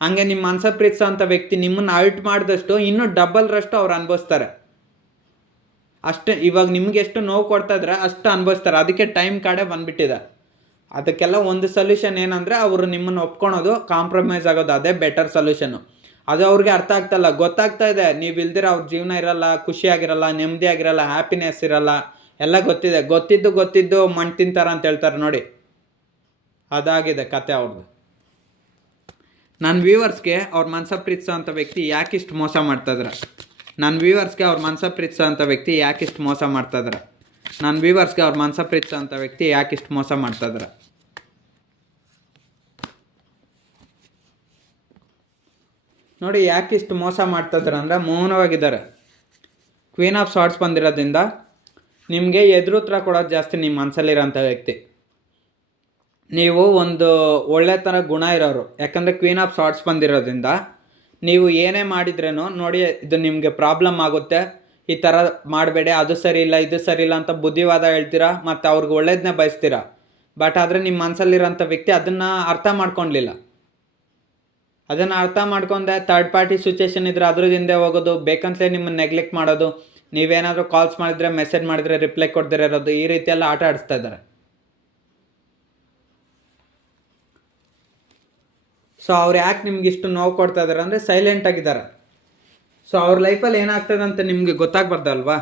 ಹಂಗೆ ನಿಮ್ಮ ಮನಸ್ಸ ಪ್ರೀತಿಸೋ ಅಂಥ ವ್ಯಕ್ತಿ ನಿಮ್ಮನ್ನು ಅಲ್ಟ್ ಮಾಡಿದಷ್ಟು ಇನ್ನೂ ಡಬಲ್ರಷ್ಟು ಅವ್ರು ಅನುಭವಿಸ್ತಾರೆ. ಅಷ್ಟು ಇವಾಗ ನಿಮ್ಗೆ ಎಷ್ಟು ನೋವು ಕೊಡ್ತಾ ಇದ್ರೆ ಅಷ್ಟು ಅನುಭವಿಸ್ತಾರೆ. ಅದಕ್ಕೆ ಟೈಮ್ ಕಾರ್ಡೇ ಬಂದುಬಿಟ್ಟಿದೆ. ಅದಕ್ಕೆಲ್ಲ ಒಂದು ಸೊಲ್ಯೂಷನ್ ಏನಂದರೆ ಅವರು ನಿಮ್ಮನ್ನು ಒಪ್ಕೊಳೋದು, ಕಾಂಪ್ರಮೈಸ್ ಆಗೋದು, ಅದೇ ಬೆಟರ್ ಸೊಲ್ಯೂಷನ್ನು. ಅದು ಅವ್ರಿಗೆ ಅರ್ಥ ಆಗ್ತಾಯಿಲ್ಲ. ಗೊತ್ತಾಗ್ತಾ ಇದೆ ನೀವು ಇಲ್ದಿರ ಅವ್ರ ಜೀವನ ಇರಲ್ಲ, ಖುಷಿಯಾಗಿರಲ್ಲ, ನೆಮ್ಮದಿಯಾಗಿರಲ್ಲ, ಹ್ಯಾಪಿನೆಸ್ ಇರಲ್ಲ, ಎಲ್ಲ ಗೊತ್ತಿದೆ. ಗೊತ್ತಿದ್ದು ಮಣ್ಣು ತಿಂತಾರ ಅಂತ ಹೇಳ್ತಾರೆ ನೋಡಿ, ಅದಾಗಿದೆ ಕತೆ ಅವ್ರದ್ದು. ನನ್ನ ವ್ಯೂವರ್ಸ್ಗೆ ಅವ್ರ ಮನಸ ಪ್ರೀತಿಸೋ ಅಂಥ ವ್ಯಕ್ತಿ ಯಾಕಿಷ್ಟು ಮೋಸ ಮಾಡ್ತಾಯಿದ್ರೆ ನನ್ನ ವ್ಯೂವರ್ಸ್ಗೆ ಅವ್ರ ಮನಸ ಪ್ರೀತಿಸೋ ಅಂಥ ವ್ಯಕ್ತಿ ಯಾಕಿಷ್ಟು ಮೋಸ ಮಾಡ್ತಾಯಿದ್ರೆ ನನ್ನ ವ್ಯೂವರ್ಸ್ಗೆ ಅವ್ರ ಮನಸ ಪ್ರೀತಿಸೋ ಅಂಥ ವ್ಯಕ್ತಿ ಯಾಕಿಷ್ಟು ಮೋಸ ಮಾಡ್ತಾಯಿದ್ರೆ ನೋಡಿ, ಯಾಕಿಷ್ಟು ಮೋಸ ಮಾಡ್ತಾಯಿದ್ದಾರೆ ಅಂದರೆ ಮೌನವಾಗಿದ್ದಾರೆ. ಕ್ವೀನ್ ಆಫ್ ಸಾರ್ಟ್ಸ್ ಬಂದಿರೋದ್ರಿಂದ ನಿಮಗೆ ಎದುರುತ್ತರ ಕೊಡೋದು ಜಾಸ್ತಿ ನಿಮ್ಮ ಮನಸ್ಸಲ್ಲಿರೋಂಥ ವ್ಯಕ್ತಿ. ನೀವು ಒಂದು ಒಳ್ಳೆ ಥರ ಗುಣ ಇರೋರು. ಯಾಕಂದರೆ ಕ್ವೀನ್ ಆಫ್ ಸಾರ್ಟ್ಸ್ ಬಂದಿರೋದ್ರಿಂದ ನೀವು ಏನೇ ಮಾಡಿದ್ರೇನು ನೋಡಿ, ಇದು ನಿಮಗೆ ಪ್ರಾಬ್ಲಮ್ ಆಗುತ್ತೆ, ಈ ಥರ ಮಾಡಬೇಡಿ, ಅದು ಸರಿ ಇಲ್ಲ, ಇದು ಸರಿ ಇಲ್ಲ ಅಂತ ಬುದ್ಧಿವಾದ ಹೇಳ್ತೀರಾ, ಮತ್ತು ಅವ್ರಿಗೆ ಒಳ್ಳೇದನ್ನೇ ಬಯಸ್ತೀರಾ. ಬಟ್ ಆದರೆ ನಿಮ್ಮ ಮನಸ್ಸಲ್ಲಿರೋಂಥ ವ್ಯಕ್ತಿ ಅದನ್ನು ಅರ್ಥ ಮಾಡ್ಕೊಳ್ಲಿಲ್ಲ. ಅದನ್ನು ಅರ್ಥ ಮಾಡ್ಕೊಂಡೆ ಥರ್ಡ್ ಪಾರ್ಟಿ ಸಿಚುವೇಶನ್ ಇದ್ದರೆ ಅದ್ರ ಹಿಂದೆ ಹೋಗೋದು, ಬೇಕಂತಲೇ ನಿಮ್ಮನ್ನು ನೆಗ್ಲೆಕ್ಟ್ ಮಾಡೋದು, ನೀವೇನಾದರೂ ಕಾಲ್ಸ್ ಮಾಡಿದ್ರೆ, ಮೆಸೇಜ್ ಮಾಡಿದ್ರೆ ರಿಪ್ಲೈ ಕೊಡ್ದಿರ ಇರೋದು, ಈ ರೀತಿಯೆಲ್ಲ ಆಟ ಆಡಿಸ್ತಾ ಇದ್ದಾರೆ. ಸೊ ಅವ್ರು ಯಾಕೆ ನಿಮ್ಗೆ ಇಷ್ಟು ನೋವು ಕೊಡ್ತಾ ಇದ್ದಾರೆ ಅಂದರೆ ಸೈಲೆಂಟ್ ಆಗಿದ್ದಾರೆ. ಸೊ ಅವ್ರ ಲೈಫಲ್ಲಿ ಏನಾಗ್ತದೆ ಅಂತ ನಿಮಗೆ ಗೊತ್ತಾಗ್ಬಾರ್ದಲ್ವಾ.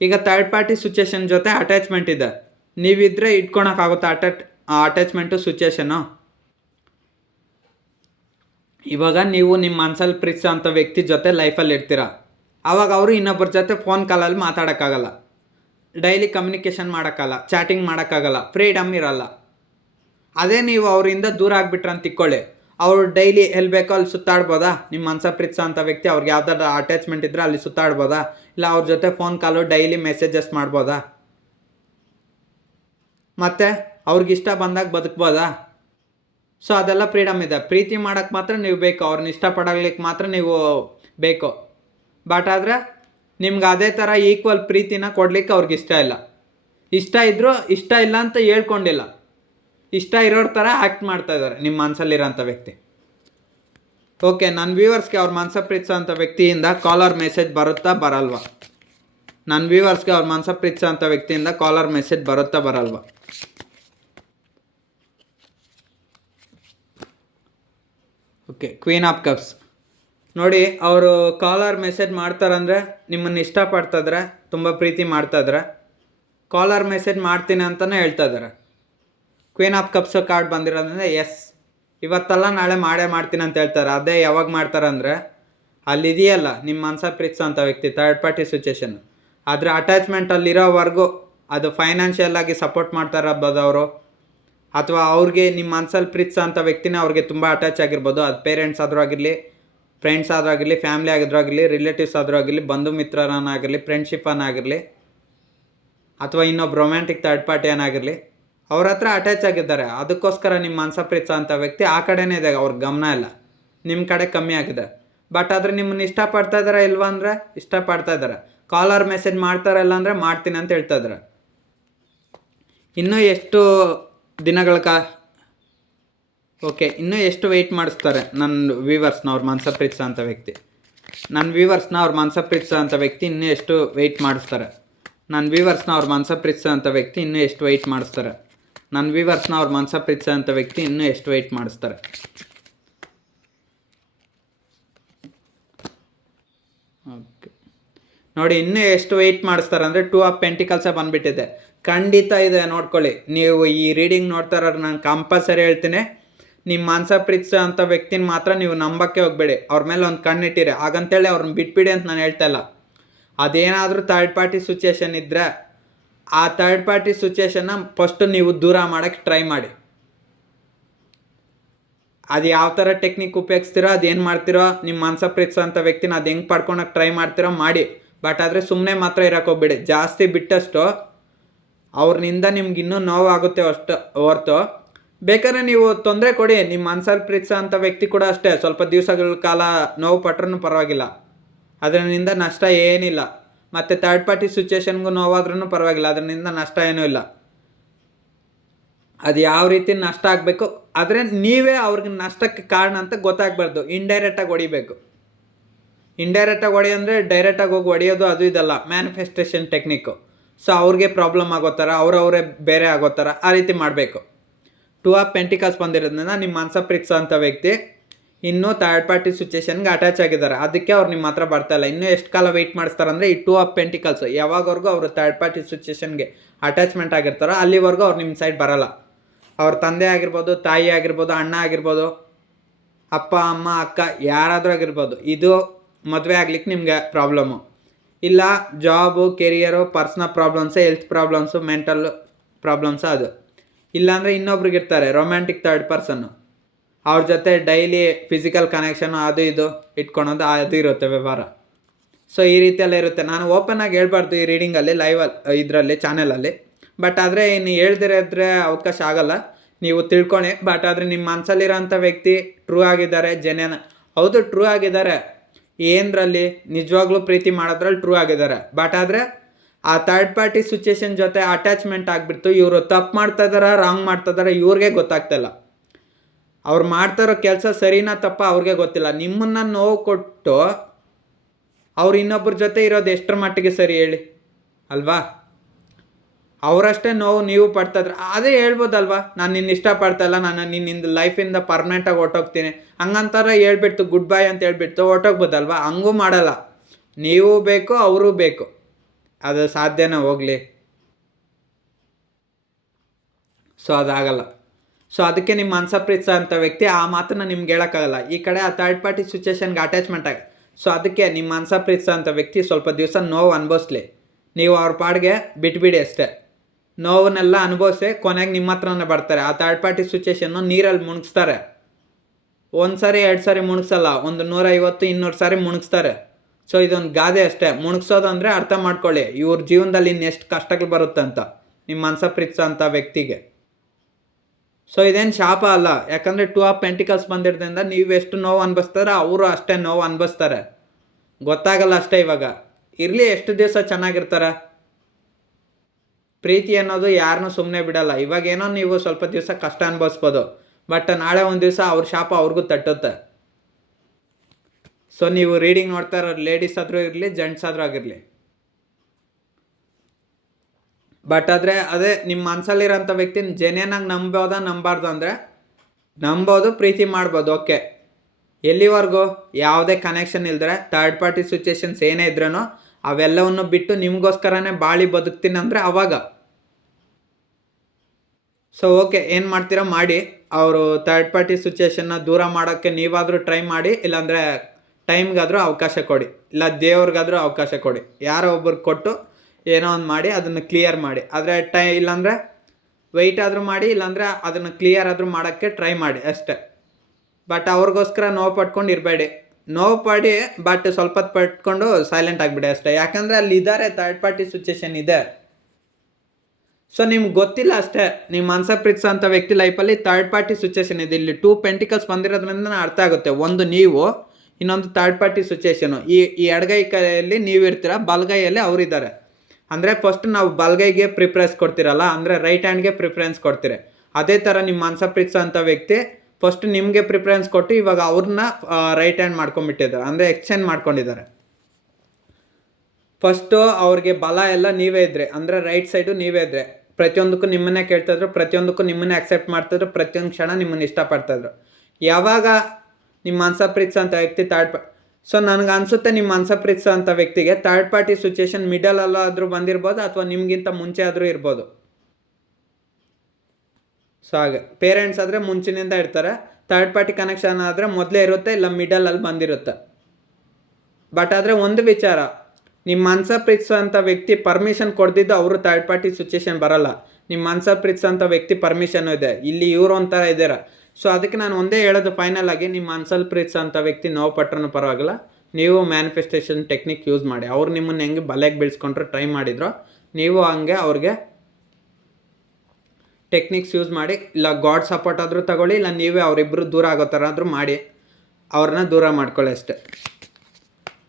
ಈಗ ಥರ್ಡ್ ಪಾರ್ಟಿ ಸಿಚುವೇಶನ್ ಜೊತೆ ಅಟ್ಯಾಚ್ಮೆಂಟ್ ಇದೆ, ನೀವಿದ್ದರೆ ಇಟ್ಕೊಳಕ್ಕಾಗುತ್ತಾ ಅಟ್ಯಾಚ್ಮೆಂಟು ಸಿಚುವೇಶನ್ನು? ಇವಾಗ ನೀವು ನಿಮ್ಮ ಮನಸ್ಸಲ್ಲಿ ಪ್ರೀತಿಸೋ ಅಂಥ ವ್ಯಕ್ತಿ ಜೊತೆ ಲೈಫಲ್ಲಿ ಇರ್ತೀರ, ಆವಾಗ ಅವರು ಇನ್ನೊಬ್ಬರ ಜೊತೆ ಫೋನ್ ಕಾಲಲ್ಲಿ ಮಾತಾಡೋಕ್ಕಾಗಲ್ಲ, ಡೈಲಿ ಕಮ್ಯುನಿಕೇಷನ್ ಮಾಡೋಕ್ಕಾಗಲ್ಲ, ಚಾಟಿಂಗ್ ಮಾಡೋಕ್ಕಾಗಲ್ಲ, ಫ್ರೀಡಮ್ ಇರಲ್ಲ. ಅದೇ ನೀವು ಅವರಿಂದ ದೂರ ಆಗಿಬಿಟ್ರೆ ಅಂತ ತಿಕ್ಕೊಳ್ಳಿ, ಅವರು ಡೈಲಿ ಎಲ್ಲಿ ಬೇಕೋ ಅಲ್ಲಿ ಸುತ್ತಾಡ್ಬೋದಾ? ನಿಮ್ಮ ಮನಸ ಪ್ರೀತಿಸೋ ಅಂಥ ವ್ಯಕ್ತಿ ಅವ್ರಿಗೆ ಯಾವ್ದಾದ್ರು ಅಟ್ಯಾಚ್ಮೆಂಟ್ ಇದ್ದರೆ ಅಲ್ಲಿ ಸುತ್ತಾಡ್ಬೋದಾ? ಇಲ್ಲ ಅವ್ರ ಜೊತೆ ಫೋನ್ ಕಾಲು ಡೈಲಿ ಮೆಸೇಜಸ್ ಮಾಡ್ಬೋದಾ? ಮತ್ತು ಅವ್ರಿಗಿಷ್ಟ ಬಂದಾಗ ಬದುಕ್ಬೋದಾ? ಸೊ ಅದೆಲ್ಲ ಫ್ರೀಡಮ್ ಇದೆ. ಪ್ರೀತಿ ಮಾಡೋಕ್ಕೆ ಮಾತ್ರ ನೀವು ಬೇಕು, ಅವ್ರನ್ನ ಇಷ್ಟಪಡಲಿಕ್ಕೆ ಮಾತ್ರ ನೀವು ಬೇಕು. ಬಟ್ ಆದರೆ ನಿಮ್ಗೆ ಅದೇ ಥರ ಈಕ್ವಲ್ ಪ್ರೀತಿನ ಕೊಡಲಿಕ್ಕೆ ಅವ್ರಿಗೆ ಇಷ್ಟ ಇಲ್ಲ. ಇಷ್ಟ ಇದ್ದರೂ ಇಷ್ಟ ಇಲ್ಲ ಅಂತ ಹೇಳ್ಕೊಂಡಿಲ್ಲ, ಇಷ್ಟ ಇರೋರ ಥರ ಆ್ಯಕ್ಟ್ ಮಾಡ್ತಾಯಿದ್ದಾರೆ ನಿಮ್ಮ ಮನಸ್ಸಲ್ಲಿರೋಂಥ ವ್ಯಕ್ತಿ. ಓಕೆ, ನನ್ನ ವ್ಯೂವರ್ಸ್ಗೆ ಅವ್ರ ಮನಸ ಪ್ರೀತಿಸೋ ಅಂಥ ವ್ಯಕ್ತಿಯಿಂದ ಕಾಲರ್ ಮೆಸೇಜ್ ಬರುತ್ತಾ ಬರಲ್ವಾ? ನನ್ನ ವ್ಯೂವರ್ಸ್ಗೆ ಅವ್ರ ಮನಸ ಪ್ರೀತಿಸೋ ಅಂಥ ವ್ಯಕ್ತಿಯಿಂದ ಕಾಲರ್ ಮೆಸೇಜ್ ಬರುತ್ತಾ ಬರಲ್ವಾ? ಓಕೆ, ಕ್ವೀನ್ ಆಫ್ ಕಪ್ಸ್ ನೋಡಿ, ಅವರು ಕಾಲರ್ ಮೆಸೇಜ್ ಮಾಡ್ತಾರಂದರೆ ನಿಮ್ಮನ್ನು ಇಷ್ಟಪಡ್ತಾಯಿದ್ರೆ, ತುಂಬ ಪ್ರೀತಿ ಮಾಡ್ತಾಯಿದ್ರೆ ಕಾಲರ್ ಮೆಸೇಜ್ ಮಾಡ್ತೀನಿ ಅಂತಲೇ ಹೇಳ್ತಾ ಇದ್ದಾರೆ. ಕ್ವೀನ್ ಆಫ್ ಕಪ್ಸ್ ಕಾರ್ಡ್ ಬಂದಿರೋದ್ರಿಂದ ಎಸ್, ಇವತ್ತಲ್ಲ ನಾಳೆ ಮಾಡೇ ಮಾಡ್ತೀನಿ ಅಂತ ಹೇಳ್ತಾರೆ. ಅದೇ ಯಾವಾಗ ಮಾಡ್ತಾರೆ ಅಂದರೆ ಅಲ್ಲಿದೆಯಲ್ಲ ನಿಮ್ಮ ಮನಸ ಪ್ರೀತಿಸೋ ಅಂಥ ವ್ಯಕ್ತಿ, ಥರ್ಡ್ ಪಾರ್ಟಿ ಸಿಚುವೇಶನ್, ಅದರ ಅಟ್ಯಾಚ್ಮೆಂಟಲ್ಲಿರೋವರೆಗೂ ಅದು ಫೈನಾನ್ಷಿಯಲ್ ಆಗಿ ಸಪೋರ್ಟ್ ಮಾಡ್ತಾ ಇರ್ಬೋದು ಅವರು, ಅಥವಾ ಅವ್ರಿಗೆ ನಿಮ್ಮ ಮನಸ್ಸಲ್ಲಿ ಪ್ರೀತಿಸೋ ಅಂಥ ವ್ಯಕ್ತಿನೇ ಅವ್ರಿಗೆ ತುಂಬ ಅಟ್ಯಾಚ್ ಆಗಿರ್ಬೋದು. ಅದು ಪೇರೆಂಟ್ಸ್ ಆದರೂ ಆಗಿರಲಿ, ಫ್ರೆಂಡ್ಸ್ ಆದರೂ ಆಗಿರಲಿ, ಫ್ಯಾಮಿಲಿ ಆಗಿದ್ರೂ ಆಗಿರಲಿ, ರಿಲೇಟಿವ್ಸ್ ಆದರೂ ಆಗಿರಲಿ, ಬಂಧು ಮಿತ್ರರನ್ನಾಗಿರಲಿ, ಫ್ರೆಂಡ್ಶಿಪ್ಪನ್ನಾಗಿರಲಿ, ಅಥವಾ ಇನ್ನೊಬ್ಬ ರೊಮ್ಯಾಂಟಿಕ್ ಥರ್ಡ್ ಪಾರ್ಟಿ ಏನಾಗಿರಲಿ, ಅವ್ರ ಹತ್ರ ಅಟ್ಯಾಚ್ ಆಗಿದ್ದಾರೆ. ಅದಕ್ಕೋಸ್ಕರ ನಿಮ್ಮ ಮನಸ ಪ್ರೀತಿಸೋ ಅಂಥ ವ್ಯಕ್ತಿ ಆ ಕಡೆನೇ ಇದೆ, ಅವ್ರ ಗಮನ ಇಲ್ಲ, ನಿಮ್ಮ ಕಡೆ ಕಮ್ಮಿ ಆಗಿದೆ. ಬಟ್ ಆದರೆ ನಿಮ್ಮನ್ನು ಇಷ್ಟಪಡ್ತಾ ಇದ್ದಾರೆ ಇಲ್ವಾ ಅಂದರೆ ಇಷ್ಟಪಡ್ತಾ ಇದ್ದಾರೆ. ಕಾಲರ್ ಮೆಸೇಜ್ ಮಾಡ್ತಾರಲ್ಲ ಅಂದರೆ ಮಾಡ್ತೀನಿ ಅಂತ ಹೇಳ್ತಾ ಇದ್ದಾರೆ. ಇನ್ನೂ ಎಷ್ಟು ದಿನಗಳ ಓಕೆ, ಇನ್ನೂ ಎಷ್ಟು ವೆಯ್ಟ್ ಮಾಡಿಸ್ತಾರೆ ನನ್ನ ವ್ಯೂವರ್ಸ್ನ ಅವ್ರ ಮನಸ ಪ್ರೀತಿಸೋ ಅಂಥ ವ್ಯಕ್ತಿ? ನನ್ನ ವ್ಯೂವರ್ಸ್ನ ಅವ್ರ ಮನಸ ಪ್ರೀತಿಸೋ ಅಂಥ ವ್ಯಕ್ತಿ ಇನ್ನೂ ಎಷ್ಟು ವೆಯ್ಟ್ ಮಾಡಿಸ್ತಾರೆ? ನನ್ನ ವ್ಯೂವರ್ಸ್ನ ಅವ್ರ ಮನಸ ಪ್ರೀತಿಸೋ ಅಂಥ ವ್ಯಕ್ತಿ ಇನ್ನೂ ಎಷ್ಟು ವೆಯ್ಟ್ ಮಾಡಿಸ್ತಾರೆ? ನನ್ನ ವ್ಯೂವರ್ಸ್ನ ಅವ್ರ ಮನಸ ಪ್ರೀತಿಸೋ ಅಂಥ ವ್ಯಕ್ತಿ ಇನ್ನೂ ಎಷ್ಟು ವೆಯ್ಟ್ ಮಾಡಿಸ್ತಾರೆ? ಓಕೆ ನೋಡಿ, ಇನ್ನೂ ಎಷ್ಟು ವೆಯ್ಟ್ ಮಾಡಿಸ್ತಾರೆ ಅಂದರೆ 2 ಆಫ್ ಪೆಂಟಿಕಲ್ಸೇ ಬಂದುಬಿಟ್ಟಿದೆ. ಖಂಡಿತ ಇದೆ, ನೋಡ್ಕೊಳ್ಳಿ. ನೀವು ಈ ರೀಡಿಂಗ್ ನೋಡ್ತಾರ ನಾನು ಕಂಪಲ್ಸರಿ ಹೇಳ್ತೀನಿ, ನಿಮ್ಮ ಮನಸ ಪ್ರೀತಿಸೋ ಅಂಥ ವ್ಯಕ್ತಿನ ಮಾತ್ರ ನೀವು ನಂಬಕ್ಕೆ ಹೋಗಬೇಡಿ. ಅವ್ರ ಮೇಲೆ ಒಂದು ಕಣ್ಣಿಟ್ಟಿರಿ. ಹಾಗಂತೇಳಿ ಅವ್ರನ್ನ ಬಿಟ್ಬಿಡಿ ಅಂತ ನಾನು ಹೇಳ್ತಾ ಇಲ್ಲ. ಅದೇನಾದರೂ ಥರ್ಡ್ ಪಾರ್ಟಿ ಸಿಚುವೇಶನ್ ಇದ್ದರೆ ಆ ಥರ್ಡ್ ಪಾರ್ಟಿ ಸಿಚುವೇಶನ್ನ ಫಸ್ಟು ನೀವು ದೂರ ಮಾಡೋಕ್ಕೆ ಟ್ರೈ ಮಾಡಿ. ಅದು ಯಾವ ಥರ ಟೆಕ್ನಿಕ್ ಉಪಯೋಗಿಸ್ತೀರೋ, ಅದೇನು ಮಾಡ್ತೀರೋ, ನಿಮ್ಮ ಮನಸ ಪ್ರೀತಿಸೋ ಅಂಥ ವ್ಯಕ್ತಿನ ಅದು ಹೆಂಗೆ ಪಡ್ಕೊಳಕ್ಕೆ ಟ್ರೈ ಮಾಡ್ತೀರೋ ಮಾಡಿ. ಬಟ್ ಆದರೆ ಸುಮ್ಮನೆ ಮಾತ್ರ ಇರೋಕ್ಕೆ ಹೋಗ್ಬೇಡಿ. ಜಾಸ್ತಿ ಬಿಟ್ಟಷ್ಟು ಅವ್ರನಿಂದ ನಿಮ್ಗೆ ಇನ್ನೂ ನೋವಾಗುತ್ತೆ ಅಷ್ಟು ಹೊರ್ತು, ಬೇಕಾದ್ರೆ ನೀವು ತೊಂದರೆ ಕೊಡಿ. ನಿಮ್ಮ ಮನಸ್ಸಲ್ಲಿ ಪ್ರೀತಿಸೋ ಅಂಥ ವ್ಯಕ್ತಿ ಕೂಡ ಅಷ್ಟೇ, ಸ್ವಲ್ಪ ದಿವಸಗಳ ಕಾಲ ನೋವು ಪಟ್ರೂ ಪರವಾಗಿಲ್ಲ, ಅದರಿಂದ ನಷ್ಟ ಏನಿಲ್ಲ. ಮತ್ತು ಥರ್ಡ್ ಪಾರ್ಟಿ ಸಿಚುವೇಶನ್ಗೂ ನೋವಾದ್ರೂ ಪರವಾಗಿಲ್ಲ, ಅದರಿಂದ ನಷ್ಟ ಏನೂ ಇಲ್ಲ. ಅದು ಯಾವ ರೀತಿ ನಷ್ಟ ಆಗಬೇಕು, ಆದರೆ ನೀವೇ ಅವ್ರಿಗೆ ನಷ್ಟಕ್ಕೆ ಕಾರಣ ಅಂತ ಗೊತ್ತಾಗಬಾರ್ದು, ಇಂಡೈರೆಕ್ಟಾಗಿ ಹೊಡಿಬೇಕು. ಇಂಡೈರೆಕ್ಟಾಗಿ ಹೊಡಿ ಅಂದರೆ ಡೈರೆಕ್ಟಾಗಿ ಹೋಗಿ ಹೊಡೆಯೋದು ಅದು ಇದಲ್ಲ, ಮ್ಯಾನಿಫೆಸ್ಟೇಷನ್ ಟೆಕ್ನಿಕ್ಕು. ಸೊ ಅವ್ರಿಗೆ ಪ್ರಾಬ್ಲಮ್ ಆಗೋ ಥರ ಅವರವರೇ ಬೇರೆ ಆಗೋ ಥರ ಆ ರೀತಿ ಮಾಡಬೇಕು. ಟೂ ಆಫ್ ಪೆಂಟಿಕಲ್ಸ್ ಬಂದಿರೋದ್ರಿಂದ ನಿಮ್ಮ ಮನಸ ಪ್ರೀತಿಸೋ ಅಂಥ ವ್ಯಕ್ತಿ ಇನ್ನೂ ಥರ್ಡ್ ಪಾರ್ಟಿ ಸಿಚುವೇಶನ್ಗೆ ಅಟ್ಯಾಚ್ ಆಗಿದ್ದಾರೆ. ಅದಕ್ಕೆ ಅವ್ರು ನಿಮ್ಮ ಹತ್ರ ಬರ್ತಾಯಿಲ್ಲ. ಇನ್ನೂ ಎಷ್ಟು ಕಾಲ ವೆಯ್ಟ್ ಮಾಡಿಸ್ತಾರೆ ಅಂದರೆ ಈ ಟೂ ಆಫ್ ಪೆಂಟಿಕಲ್ಸ್ ಯಾವಾಗವರೆಗೂ ಅವರು ಥರ್ಡ್ ಪಾರ್ಟಿ ಸಿಚುವೇಶನ್ಗೆ ಅಟ್ಯಾಚ್ಮೆಂಟ್ ಆಗಿರ್ತಾರೋ ಅಲ್ಲಿವರೆಗೂ ಅವ್ರು ನಿಮ್ಮ ಸೈಡ್ ಬರೋಲ್ಲ. ಅವ್ರ ತಂದೆ ಆಗಿರ್ಬೋದು, ತಾಯಿ ಆಗಿರ್ಬೋದು, ಅಣ್ಣ ಆಗಿರ್ಬೋದು, ಅಪ್ಪ ಅಮ್ಮ ಅಕ್ಕ ಯಾರಾದರೂ ಆಗಿರ್ಬೋದು, ಇದು ಮದುವೆ ಆಗ್ಲಿಕ್ಕೆ ನಿಮಗೆ ಪ್ರಾಬ್ಲಮ್ಮು ಇಲ್ಲ. Job, career, personal problems, health problems, mental problems ಅದು. ಇಲ್ಲಾಂದರೆ ಇನ್ನೊಬ್ರಿಗೆ ಇರ್ತಾರೆ ರೊಮ್ಯಾಂಟಿಕ್ ಥರ್ಡ್ ಪರ್ಸನ್ನು, ಅವ್ರ ಜೊತೆ ಡೈಲಿ ಫಿಸಿಕಲ್ ಕನೆಕ್ಷನು ಅದು ಇದು ಇಟ್ಕೊಳೋದು ಅದು ಇರುತ್ತೆ ವ್ಯವಹಾರ. ಸೊ ಈ ರೀತಿಯೆಲ್ಲ ಇರುತ್ತೆ. ನಾನು ಓಪನ್ ಆಗಿ ಹೇಳ್ಬಾರ್ದು ಈ ರೀಡಿಂಗಲ್ಲಿ, ಲೈವಲ್ಲಿ, ಇದರಲ್ಲಿ ಚಾನಲಲ್ಲಿ. ಬಟ್ ಆದರೆ ಇನ್ನು ಹೇಳ್ದಿರಿದ್ರೆ ಅವಕಾಶ ಆಗಲ್ಲ, ನೀವು ತಿಳ್ಕೊಳ್ಳಿ. ಬಟ್ ಆದರೆ ನಿಮ್ಮ ಮನಸ್ಸಲ್ಲಿರೋಂಥ ವ್ಯಕ್ತಿ ಟ್ರೂ ಆಗಿದ್ದಾರೆ, ಜೆನ್ಯನ್. ಹೌದು, ಟ್ರೂ ಆಗಿದ್ದಾರೆ. ಏನರಲ್ಲಿ ನಿಜವಾಗ್ಲೂ ಪ್ರೀತಿ ಮಾಡೋದ್ರಲ್ಲಿ ಟ್ರೂ ಆಗಿದ್ದಾರೆ. ಬಟ್ ಆದರೆ ಆ ಥರ್ಡ್ ಪಾರ್ಟಿ ಸಿಚುವೇಶನ್ ಜೊತೆ ಅಟ್ಯಾಚ್ಮೆಂಟ್ ಆಗಿಬಿಡ್ತು. ಇವರು ತಪ್ಪು ಮಾಡ್ತಾ ಇದಾರ, ರಾಂಗ್ ಮಾಡ್ತಾ ಇದಾರೆ, ಇವ್ರಿಗೆ ಗೊತ್ತಾಗ್ತಿಲ್ಲ. ಅವ್ರು ಮಾಡ್ತಾರೋ ಕೆಲಸ ಸರಿನಾ ತಪ್ಪ ಅವ್ರಿಗೆ ಗೊತ್ತಿಲ್ಲ. ನಿಮ್ಮನ್ನು ನೋವು ಕೊಟ್ಟು ಅವ್ರು ಇನ್ನೊಬ್ಬರ ಜೊತೆ ಇರೋದು ಎಷ್ಟರ ಮಟ್ಟಿಗೆ ಸರಿ ಹೇಳಿ ಅಲ್ವಾ? ಅವರಷ್ಟೇ ನೋವು ನೀವು ಪಡ್ತಾಯಿದ್ರೆ ಅದೇ ಹೇಳ್ಬೋದಲ್ವಾ, ನಾನು ನಿನ್ನ ಇಷ್ಟಪಡ್ತಾಯಿಲ್ಲ, ನಾನು ನಿನ್ನಿಂದ ಲೈಫಿಂದ ಪರ್ಮನೆಂಟಾಗಿ ಹೊರ್ಟೋಗ್ತೀನಿ ಹಂಗಂತಾರೆ ಹೇಳ್ಬಿಡ್ತು, ಗುಡ್ ಬೈ ಅಂತ ಹೇಳ್ಬಿಡ್ತು ಹೊರ್ಟೋಗ್ಬೋದಲ್ವಾ? ಹಂಗೂ ಮಾಡಲ್ಲ. ನೀವು ಬೇಕು, ಅವರೂ ಬೇಕು. ಅದು ಸಾಧ್ಯನೇ ಹೋಗಲಿ. ಸೊ ಅದಾಗಲ್ಲ. ಸೊ ಅದಕ್ಕೆ ನಿಮ್ಮ ಮನಸ ಪ್ರೀತಿಸೋ ಅಂಥ ವ್ಯಕ್ತಿ ಆ ಮಾತನ್ನು ನಿಮ್ಗೆ ಹೇಳೋಕ್ಕಾಗಲ್ಲ. ಈ ಕಡೆ ಆ ಥರ್ಡ್ ಪಾರ್ಟಿ ಸಿಚುವೇಶನ್ಗೆ ಅಟ್ಯಾಚ್ಮೆಂಟ್ ಆಗಿ. ಸೊ ಅದಕ್ಕೆ ನಿಮ್ಮ ಮನಸ ಪ್ರೀತಿಸೋ ಅಂಥ ವ್ಯಕ್ತಿ ಸ್ವಲ್ಪ ದಿವಸ ನೋವು ಅನುಭವಿಸ್ಲಿ. ನೀವು ಅವ್ರ ಪಾಡಿಗೆ ಬಿಟ್ಬಿಡಿ ಅಷ್ಟೇ. ನೋವನ್ನೆಲ್ಲ ಅನುಭವಿಸಿ ಕೊನೆಗೆ ನಿಮ್ಮ ಹತ್ರನೇ ಬರ್ತಾರೆ. ಆ ಥರ್ಡ್ ಪಾರ್ಟಿ ಸಿಚುವೇಶನ್ನು ನೀರಲ್ಲಿ ಮುಳುಗಿಸ್ತಾರೆ. ಒಂದು ಸಾರಿ 2 ಸಾರಿ ಮುಳುಗಿಸಲ್ಲ, ಒಂದು 150 200 ಸಾರಿ ಮುಳುಗಿಸ್ತಾರೆ. ಸೊ ಇದೊಂದು ಗಾದೆ ಅಷ್ಟೇ. ಮುಳುಗಿಸೋದು ಅಂದರೆ ಅರ್ಥ ಮಾಡ್ಕೊಳ್ಳಿ, ಇವ್ರ ಜೀವನದಲ್ಲಿ ಇನ್ನೆಷ್ಟು ಕಷ್ಟಗಳು ಬರುತ್ತೆ ಅಂತ ನಿಮ್ಮ ಮನಸ ಪ್ರೀತಿಸೋ ಅಂಥ ವ್ಯಕ್ತಿಗೆ. ಸೊ ಇದೇನು ಶಾಪ ಅಲ್ಲ. ಯಾಕಂದರೆ ಟೂ ಆಫ್ ಪೆಂಟಿಕಲ್ಸ್ ಬಂದಿರೋದ್ರಿಂದ ನೀವೆಷ್ಟು ನೋವು ಅನ್ಭವಿಸ್ತಾರೆ ಅವರು ಅಷ್ಟೇ ನೋವು ಅನ್ಭವಿಸ್ತಾರೆ. ಗೊತ್ತಾಗಲ್ಲ ಅಷ್ಟೇ. ಇವಾಗ ಇರಲಿ, ಎಷ್ಟು ದಿವಸ ಚೆನ್ನಾಗಿರ್ತಾರೆ. ಪ್ರೀತಿ ಅನ್ನೋದು ಯಾರನ್ನೂ ಸುಮ್ಮನೆ ಬಿಡಲ್ಲ. ಇವಾಗೇನೋ ನೀವು ಸ್ವಲ್ಪ ದಿವಸ ಕಷ್ಟ ಅನುಭವಿಸ್ಬೋದು, ಬಟ್ ನಾಳೆ ಒಂದು ದಿವಸ ಅವ್ರ ಶಾಪ ಅವ್ರಿಗೂ ತಟ್ಟುತ್ತೆ. ಸೊ ನೀವು ರೀಡಿಂಗ್ ನೋಡ್ತಾ ಇರೋ ಲೇಡೀಸ್ ಆದರೂ ಇರಲಿ, ಜೆಂಟ್ಸ್ ಆದರೂ ಆಗಿರಲಿ. ಬಟ್ ಆದರೆ ಅದೇ ನಿಮ್ಮ ಮನಸ್ಸಲ್ಲಿರೋಂಥ ವ್ಯಕ್ತಿನ ಜೆನ್ಯನಾಗಿ ನಂಬೋದಾ ನಂಬಾರ್ದು ಅಂದರೆ ನಂಬೋದು, ಪ್ರೀತಿ ಮಾಡ್ಬೋದು, ಓಕೆ. ಎಲ್ಲಿವರೆಗೂ ಯಾವುದೇ ಕನೆಕ್ಷನ್ ಇಲ್ದರೆ ಥರ್ಡ್ ಪಾರ್ಟಿ ಸಿಚುವೇಶನ್ಸ್ ಏನೇ ಇದ್ರೂ ಅವೆಲ್ಲವನ್ನು ಬಿಟ್ಟು ನಿಮಗೋಸ್ಕರನೇ ಬಾಳಿ ಬದುಕ್ತೀನಿ ಅಂದರೆ ಅವಾಗ. ಸೊ ಓಕೆ, ಏನು ಮಾಡ್ತೀರಾ ಮಾಡಿ. ಅವರು ಥರ್ಡ್ ಪಾರ್ಟಿ ಸಿಚುವೇಶನ್ನ ದೂರ ಮಾಡೋಕ್ಕೆ ನೀವಾದರೂ ಟ್ರೈ ಮಾಡಿ, ಇಲ್ಲಾಂದರೆ ಟೈಮ್ಗಾದರೂ ಅವಕಾಶ ಕೊಡಿ, ಇಲ್ಲ ದೇವ್ರಿಗಾದರೂ ಅವಕಾಶ ಕೊಡಿ. ಯಾರೋ ಒಬ್ರಿಗೆ ಕೊಟ್ಟು ಏನೋ ಒಂದು ಮಾಡಿ ಅದನ್ನು ಕ್ಲಿಯರ್ ಮಾಡಿ. ಆದರೆ ಇಲ್ಲಾಂದರೆ ವೆಯ್ಟ್ ಆದರೂ ಮಾಡಿ, ಇಲ್ಲಾಂದರೆ ಅದನ್ನು ಕ್ಲಿಯರ್ ಆದರೂ ಮಾಡೋಕ್ಕೆ ಟ್ರೈ ಮಾಡಿ ಅಷ್ಟೇ. ಬಟ್ ಅವ್ರಿಗೋಸ್ಕರ ನೋವು ಪಟ್ಕೊಂಡು ಇರಬೇಡಿ. ನೋವು ಪಡಿ, ಬಟ್ ಸ್ವಲ್ಪ ಹೊತ್ತು ಪಟ್ಕೊಂಡು ಸೈಲೆಂಟ್ ಆಗಿಬಿಡಿ ಅಷ್ಟೇ. ಯಾಕಂದರೆ ಅಲ್ಲಿ ಇದ್ದಾರೆ, ಥರ್ಡ್ ಪಾರ್ಟಿ ಸಿಚುವೇಶನ್ ಇದೆ. ಸೊ ನಿಮ್ಗೆ ಗೊತ್ತಿಲ್ಲ ಅಷ್ಟೇ. ನಿಮ್ಮ ಮನಸ ಪ್ರೀತಿಸೋ ಅಂಥ ವ್ಯಕ್ತಿ ಲೈಫಲ್ಲಿ ಥರ್ಡ್ ಪಾರ್ಟಿ ಸಿಚುವೇಶನ್ ಇದೆ. ಇಲ್ಲಿ 2 ಪೆಂಟಿಕಲ್ಸ್ ಬಂದಿರೋದ್ರಿಂದ ಅರ್ಥ ಆಗುತ್ತೆ. ಒಂದು ನೀವು, ಇನ್ನೊಂದು ಥರ್ಡ್ ಪಾರ್ಟಿ ಸಿಚುವೇಶನು. ಈ ಎಡಗೈ ಕೈಯಲ್ಲಿ ನೀವು ಇರ್ತೀರ, ಬಲಗೈಯಲ್ಲಿ ಅವರಿದ್ದಾರೆ. ಅಂದರೆ ಫಸ್ಟ್ ನಾವು ಬಲಗೈಗೆ ಪ್ರಿಫರೆನ್ಸ್ ಕೊಡ್ತಿರಲ್ಲ, ಅಂದರೆ ರೈಟ್ ಹ್ಯಾಂಡ್ಗೆ ಪ್ರಿಫರೆನ್ಸ್ ಕೊಡ್ತೀರಿ. ಅದೇ ಥರ ನಿಮ್ಮ ಮನಸ ಪ್ರೀತಿಸೋ ಅಂಥ ವ್ಯಕ್ತಿ ಫಸ್ಟ್ ನಿಮಗೆ ಪ್ರಿಫರೆನ್ಸ್ ಕೊಟ್ಟು ಇವಾಗ ಅವ್ರನ್ನ ರೈಟ್ ಹ್ಯಾಂಡ್ ಮಾಡ್ಕೊಂಡ್ಬಿಟ್ಟಿದ್ದಾರೆ, ಅಂದರೆ ಎಕ್ಸ್ಚೇಂಜ್ ಮಾಡ್ಕೊಂಡಿದ್ದಾರೆ. ಫಸ್ಟು ಅವ್ರಿಗೆ ಬಲ ಎಲ್ಲ ನೀವೇ ಇದ್ದರೆ, ಅಂದರೆ ರೈಟ್ ಸೈಡು ನೀವೇ ಇದ್ದರೆ ಪ್ರತಿಯೊಂದಕ್ಕೂ ನಿಮ್ಮನ್ನೇ ಕೇಳ್ತಾಯಿದ್ರು, ಪ್ರತಿಯೊಂದಕ್ಕೂ ನಿಮ್ಮನ್ನೇ ಆಕ್ಸೆಪ್ಟ್ ಮಾಡ್ತಾಯಿದ್ರು, ಪ್ರತಿಯೊಂದು ಕ್ಷಣ ನಿಮ್ಮನ್ನು ಇಷ್ಟಪಡ್ತಾಯಿದ್ರು. ಯಾವಾಗ ನಿಮ್ಮ ಮನಸ ಪ್ರೀತಿಸೋ ಅಂಥ ವ್ಯಕ್ತಿ ಸೊ ನನಗೆ ಅನಿಸುತ್ತೆ ನಿಮ್ಮ ಮನಸ ಪ್ರೀತಿಸೋ ಅಂಥ ವ್ಯಕ್ತಿಗೆ ಥರ್ಡ್ ಪಾರ್ಟಿ ಸಿಚುವೇಶನ್ ಮಿಡಲಲ್ಲಾದರೂ ಬಂದಿರ್ಬೋದು, ಅಥವಾ ನಿಮಗಿಂತ ಮುಂಚೆ ಆದರೂ ಇರ್ಬೋದು. ಸೊ ಹಾಗೆ ಪೇರೆಂಟ್ಸ್ ಆದರೆ ಮುಂಚಿನಿಂದ ಇರ್ತಾರೆ, ಥರ್ಡ್ ಪಾರ್ಟಿ ಕನೆಕ್ಷನ್ ಆದರೆ ಮೊದಲೇ ಇರುತ್ತೆ, ಇಲ್ಲ ಮಿಡಲಲ್ಲಿ ಬಂದಿರುತ್ತೆ. ಬಟ್ ಆದರೆ ಒಂದು ವಿಚಾರ, ನಿಮ್ಮ ಮನಸ ಪ್ರೀತಿಸೋ ಅಂಥ ವ್ಯಕ್ತಿ ಪರ್ಮಿಷನ್ ಕೊಡ್ದಿದ್ದು ಅವರು ಥರ್ಡ್ ಪಾರ್ಟಿ ಸಿಚುವೇಶನ್ ಬರಲ್ಲ. ನಿಮ್ಮ ಮನಸ ಪ್ರೀತಿಸೋ ಅಂಥ ವ್ಯಕ್ತಿ ಪರ್ಮಿಷನ್ನು ಇದೆ. ಇಲ್ಲಿ ಇವರು ಒಂಥರ ಇದ್ದೀರ. ಸೊ ಅದಕ್ಕೆ ನಾನು ಒಂದೇ ಹೇಳೋದು ಫೈನಲ್ ಆಗಿ, ನಿಮ್ಮ ಮನಸಲ್ಲಿ ಪ್ರೀತಿಸೋ ಅಂಥ ವ್ಯಕ್ತಿ ನೋವು ಪಟ್ರೂ ಪರವಾಗಿಲ್ಲ, ನೀವು ಮ್ಯಾನಿಫೆಸ್ಟೇಷನ್ ಟೆಕ್ನಿಕ್ ಯೂಸ್ ಮಾಡಿ. ಅವ್ರು ನಿಮ್ಮನ್ನು ಹೆಂಗೆ ಬಲೆಗೆ ಬೀಳ್ಸ್ಕೊಂಡ್ರೆ ಟ್ರೈ ಮಾಡಿದ್ರು, ನೀವು ಹಂಗೆ ಅವ್ರಿಗೆ ಟೆಕ್ನಿಕ್ಸ್ ಯೂಸ್ ಮಾಡಿ. ಇಲ್ಲ ಗಾಡ್ ಸಪೋರ್ಟ್ ಆದರೂ ತಗೊಳ್ಳಿ, ಇಲ್ಲ ನೀವೇ ಅವರಿಬ್ಬರು ದೂರ ಆಗೋ ಥರ ಆದರೂ ಮಾಡಿ ಅವ್ರನ್ನ ದೂರ ಮಾಡ್ಕೊಳ್ಳಿ ಅಷ್ಟೇ.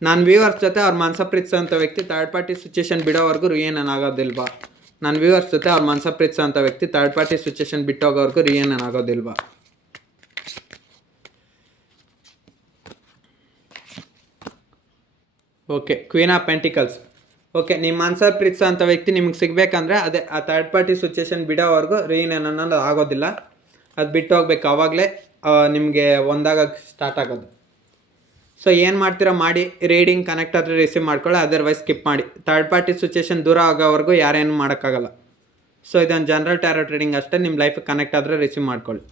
ನಾನು ವ್ಯೂವರ್ಸ್ ಜೊತೆ ಅವ್ರ ಮನಸ ಪ್ರೀತಿಸೋ ಅಂಥ ವ್ಯಕ್ತಿ ಥರ್ಡ್ ಪಾರ್ಟಿ ಸಿಚುವೇಶನ್ ಬಿಡೋವರೆಗೂ ರಿಯೂನಿಯನ್ ಆಗೋದಿಲ್ವಾ? ನನ್ನ ವ್ಯೂವರ್ಸ್ ಜೊತೆ ಅವ್ರ ಮನಸ ಪ್ರೀತಿಸೋ ಅಂಥ ವ್ಯಕ್ತಿ ಥರ್ಡ್ ಪಾರ್ಟಿ ಸಿಚುವೇಶನ್ ಬಿಟ್ಟೋಗೋವರೆಗೂ ರಿಯೂನಿಯನ್ ಆಗೋದಿಲ್ವಾ? Okay, queen of pentacles. Okay, ನಿಮ್ಮ ಮನ್ಸಲ್ಲಿ ಪ್ರೀತಿಸೋ ಅಂಥ ವ್ಯಕ್ತಿ ನಿಮ್ಗೆ ಸಿಗಬೇಕಂದ್ರೆ ಅದೇ ಆ ಥರ್ಡ್ ಪಾರ್ಟಿ ಸಿಚುವೇಶನ್ ಬಿಡೋವರೆಗೂ ರೀಯೂನಿಯನ್ ಅನ್ನೋದು ಆಗೋದಿಲ್ಲ. ಅದು ಬಿಟ್ಟು ಹೋಗ್ಬೇಕು, ಆವಾಗಲೇ ನಿಮಗೆ ಒಂದಾಗಕ್ಕೆ ಸ್ಟಾರ್ಟ್ ಆಗೋದು. ಸೊ ಏನು ಮಾಡ್ತೀರಾ ಮಾಡಿ, ರೀಡಿಂಗ್ ಕನೆಕ್ಟ್ ಆದರೆ ರಿಸೀವ್ ಮಾಡ್ಕೊಳ್ಳಿ, ಅದರ್ವೈಸ್ ಸ್ಕಿಪ್ ಮಾಡಿ. ಥರ್ಡ್ ಪಾರ್ಟಿ ಸಿಚುವೇಶನ್ ದೂರ ಆಗೋವರೆಗೂ ಯಾರೇನು ಮಾಡೋಕ್ಕಾಗಲ್ಲ. ಸೊ ಇದೊಂದು ಜನರಲ್ ಟ್ಯಾರೋ ಟ್ರೇಡಿಂಗ್ ಅಷ್ಟೇ. ನಿಮ್ಮ ಲೈಫಿಗೆ ಕನೆಕ್ಟ್ ಆದರೆ ರಿಸೀವ್ ಮಾಡ್ಕೊಳ್ಳಿ.